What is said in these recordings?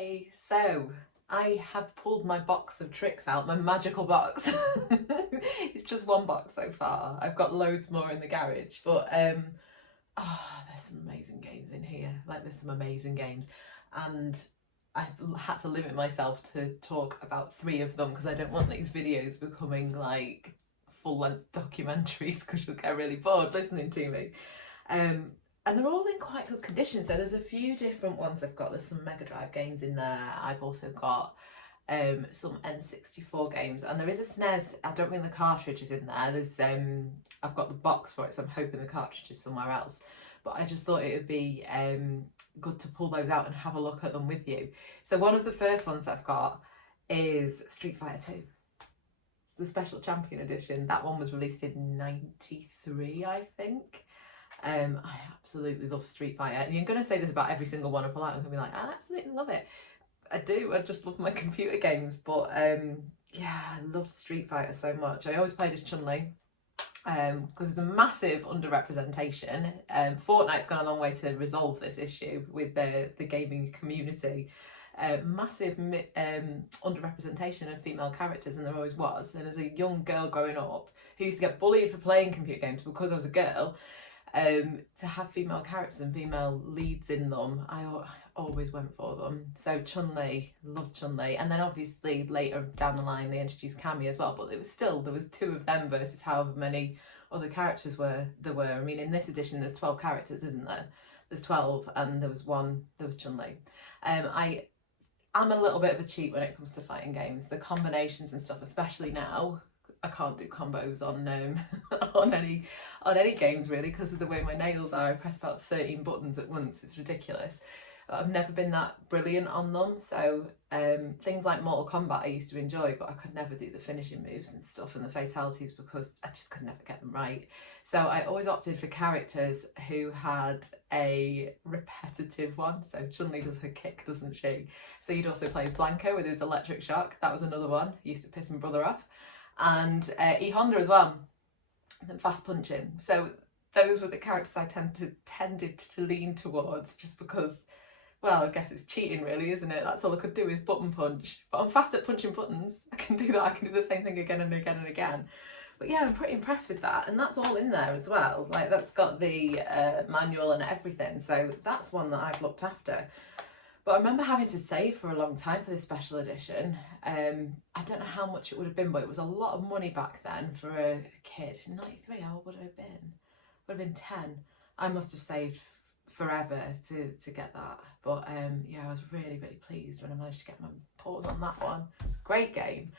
Hey, so I have pulled my box of tricks out, my magical box. It's just one box so far. I've got loads more in the garage, but there's some amazing games in here. Like, there's some amazing games, and I had to limit myself to talk about 3 of them because I don't want these videos becoming like full-length documentaries because you'll get really bored listening to me. And they're all in quite good condition, so there's a few different ones I've got. There's some Mega Drive games in there. I've also got some N64 games, and there is a SNES. I don't think the cartridge is in there. There's I've got the box for it, so I'm hoping the cartridge is somewhere else. But I just thought it would be good to pull those out and have a look at them with you. So one of the first ones I've got is Street Fighter 2. It's the Special Champion Edition. That one was released in '93, I think. I absolutely love Street Fighter, and you're going to say this about every single one I pull out. I'm going to be like, I absolutely love it. I do. I just love my computer games, but yeah, I loved Street Fighter so much. I always played as Chun-Li because there's a massive underrepresentation. Fortnite's gone a long way to resolve this issue with the gaming community. Massive underrepresentation of female characters, and there always was. And as a young girl growing up who used to get bullied for playing computer games because I was a girl, to have female characters and female leads in them, I always went for them. So Chun-Li, loved Chun-Li, and then obviously later down the line they introduced Cammy as well, but it was still, there was 2 of them versus however many other characters there were. I mean, in this edition there's 12 characters, isn't there? There's 12, and there was Chun-Li. I'm a little bit of a cheat when it comes to fighting games. The combinations and stuff, especially now, I can't do combos on on any games really because of the way my nails are. I press about 13 buttons at once. It's ridiculous. I've never been that brilliant on them. So things like Mortal Kombat I used to enjoy, but I could never do the finishing moves and stuff and the fatalities because I just could never get them right. So I always opted for characters who had a repetitive one. So Chun-Li does her kick, doesn't she? So you'd also play Blanka with his electric shock. That was another one. Used to piss my brother off. And E Honda as well, and fast punching. So those were the characters I tended to lean towards, just because, well, I guess it's cheating really, isn't it? That's all I could do is button punch. But I'm fast at punching buttons. I can do that. I can do the same thing again and again and again. But yeah, I'm pretty impressed with that, and that's all in there as well. Like, that's got the manual and everything. So that's one that I've looked after. But I remember having to save for a long time for this special edition. I don't know how much it would have been, but it was a lot of money back then for a kid. 93, how old would I have been? Would have been 10. I must have saved forever to get that. But yeah, I was really, really pleased when I managed to get my paws on that one. Great game.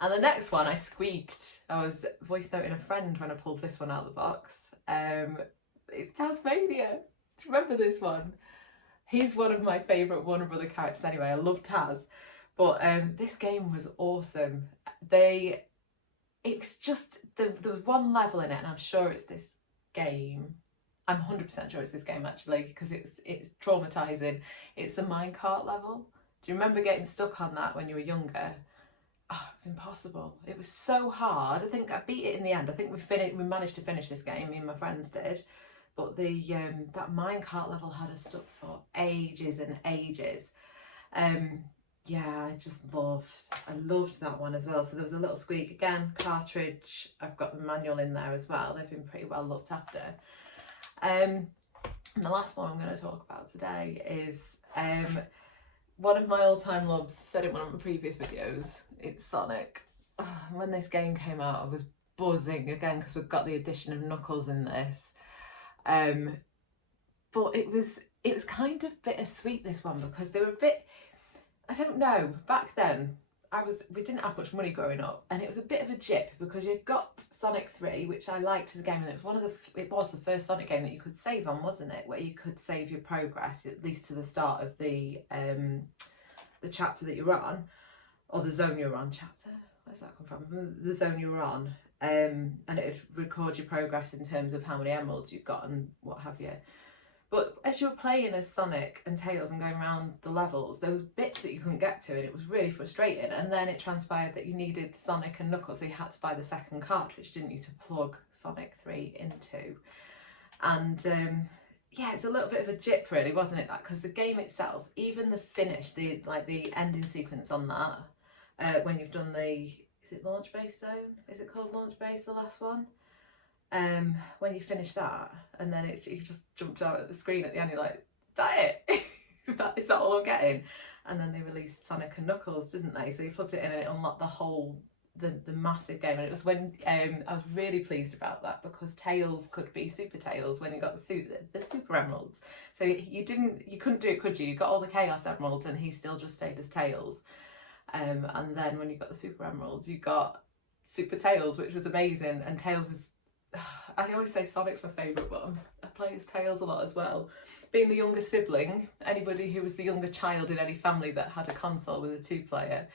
And the next one I squeaked. I was voice noting a friend when I pulled this one out of the box. It's Tasmania. Do you remember this one? He's one of my favourite Warner Brother characters anyway. I love Taz. But this game was awesome. It's just, there was one level in it, and I'm sure it's this game. I'm 100% sure it's this game actually, because it's traumatising. It's the minecart level. Do you remember getting stuck on that when you were younger? Oh, it was impossible. It was so hard. I think I beat it in the end. I think we managed to finish this game, me and my friends did. But that minecart level had us stuck for ages and ages. Yeah, I loved that one as well. So there was a little squeak again, cartridge. I've got the manual in there as well. They've been pretty well looked after. And the last one I'm going to talk about today is one of my all-time loves. I've said it in one of my previous videos. It's Sonic. When this game came out, I was buzzing again because we've got the addition of Knuckles in this. But it was kind of bittersweet, this one, because they were a bit, I don't know, back then we didn't have much money growing up, and it was a bit of a jip because you got Sonic 3, which I liked as a game, and it was the first Sonic game that you could save on, wasn't it? Where you could save your progress, at least to the start of the chapter that you're on, or the zone you're on. Chapter? Where's that come from? The zone you were on. And it would record your progress in terms of how many emeralds you've got and what have you. But as you were playing as Sonic and Tails and going around the levels, there was bits that you couldn't get to, and it was really frustrating. And then it transpired that you needed Sonic and Knuckles, so you had to buy the second cartridge, didn't you, to plug Sonic 3 into. And yeah, it's a little bit of a jip really, wasn't it, that? Because the game itself, even the finish, the ending sequence on that, when you've done the, is it Launch Base Zone? Is it called Launch Base, the last one? When you finish that, and then you just jumped out at the screen at the end, you're like, is that it? is that all I'm getting? And then they released Sonic and Knuckles, didn't they? So you plugged it in and it unlocked the whole, the massive game. And it was when, I was really pleased about that, because Tails could be Super Tails when you got the Super Emeralds. So you couldn't do it, could you? You got all the Chaos Emeralds and he still just stayed as Tails. And then when you got the Super Emeralds, you got Super Tails, which was amazing. And Tails is, I always say Sonic's my favourite, but I play as Tails a lot as well. Being the younger sibling, anybody who was the younger child in any family that had a console with a 2-player,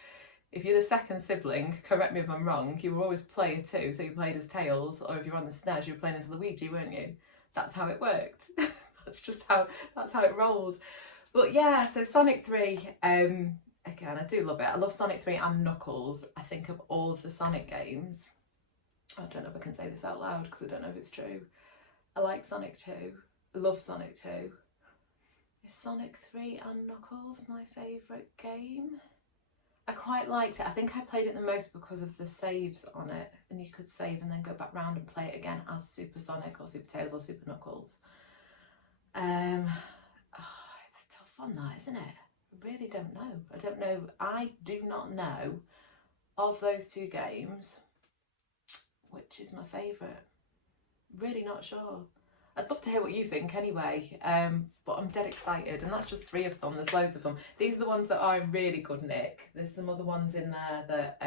if you're the second sibling, correct me if I'm wrong, you were always player 2, so you played as Tails, or if you're on the SNES, you were playing as Luigi, weren't you? That's how it worked. That's how it rolled. But yeah, so Sonic 3, again, I do love it. I love Sonic 3 and Knuckles. I think of all of the Sonic games, I don't know if I can say this out loud because I don't know if it's true, I like Sonic 2. I love Sonic 2. Is Sonic 3 and Knuckles my favourite game? I quite liked it. I think I played it the most because of the saves on it, and you could save and then go back round and play it again as Super Sonic or Super Tails or Super Knuckles. It's a tough one, that, isn't it? I really don't know. I do not know of those two games which is my favourite. Really not sure. I'd love to hear what you think anyway, but I'm dead excited, and that's just 3 of them. There's loads of them. These are the ones that are in really good nick. There's some other ones in there that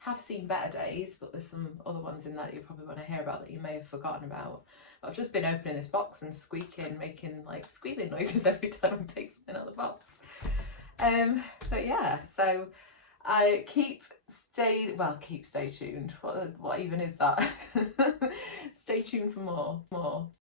have seen better days, but there's some other ones in there that you probably want to hear about that you may have forgotten about. But I've just been opening this box and squeaking, making like squealing noises every time I take something out of the box. But yeah, so I stay tuned. What even is that? Stay tuned for more.